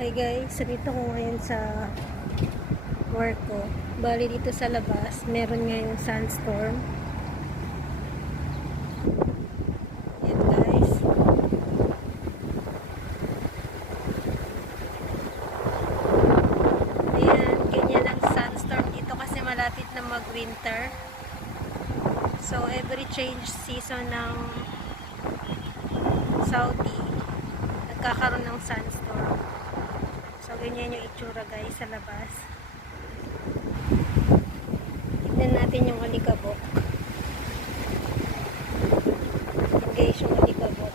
Hi guys, nandito ko ngayon sa work ko. Bali dito sa labas, meron ngayong sandstorm. Ayan guys. Ayan, ganyan ang sandstorm dito kasi malapit na mag-winter. So every change season ng Saudi, nagkakaroon ng sandstorm. So, ganyan yung itsura guys sa labas. Tignan natin yung alikabok. Tignan guys yung alikabok.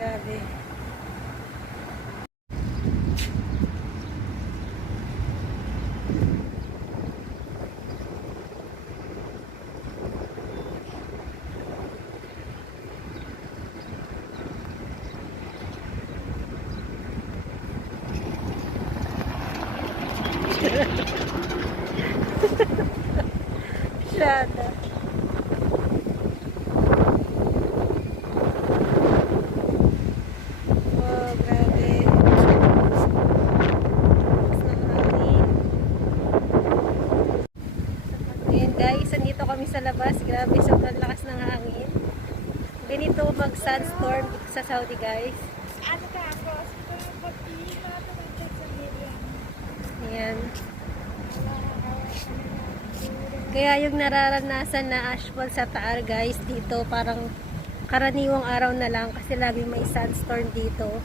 Grabe. Shada. Oh, grabe. Ayan guys, nandito kami sa labas. Grabe, sobrang lakas ng hangin. Ganito mag-sandstorm dito sa Saudi guys. Ayan. Kaya yung nararanasan na ashfall sa Taal guys dito parang karaniwang araw na lang kasi laging may sandstorm dito.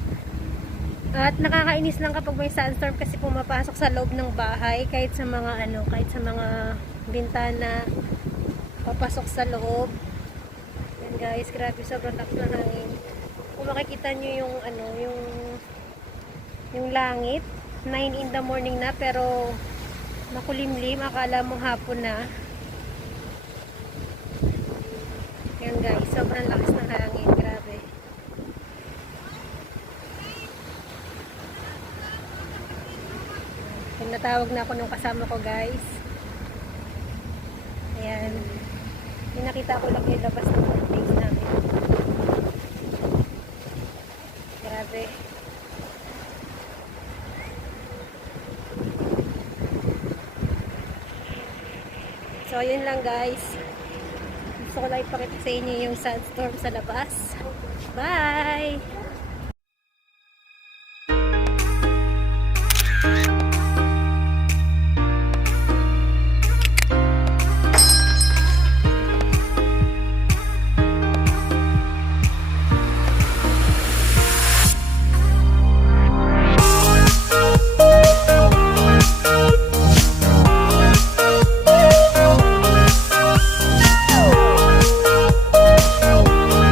At nakakainis lang kapag may sandstorm kasi pumapasok sa loob ng bahay kahit sa mga bintana papasok sa loob. Yan guys, grabe sobrang lakas ng hangin. Kung makikita nyo yung langit, 9 in the morning na pero makulimlim, akala mo hapon na. Yan guys, sobrang lakas ng hangin, grabe. Natawag na ako nung kasama ko guys. Ayan. Yung nakita ko lang yung labas ng place namin. Grabe. So, yun lang guys. Gusto ko lang ipakita sa inyo yung sandstorm sa labas. Bye!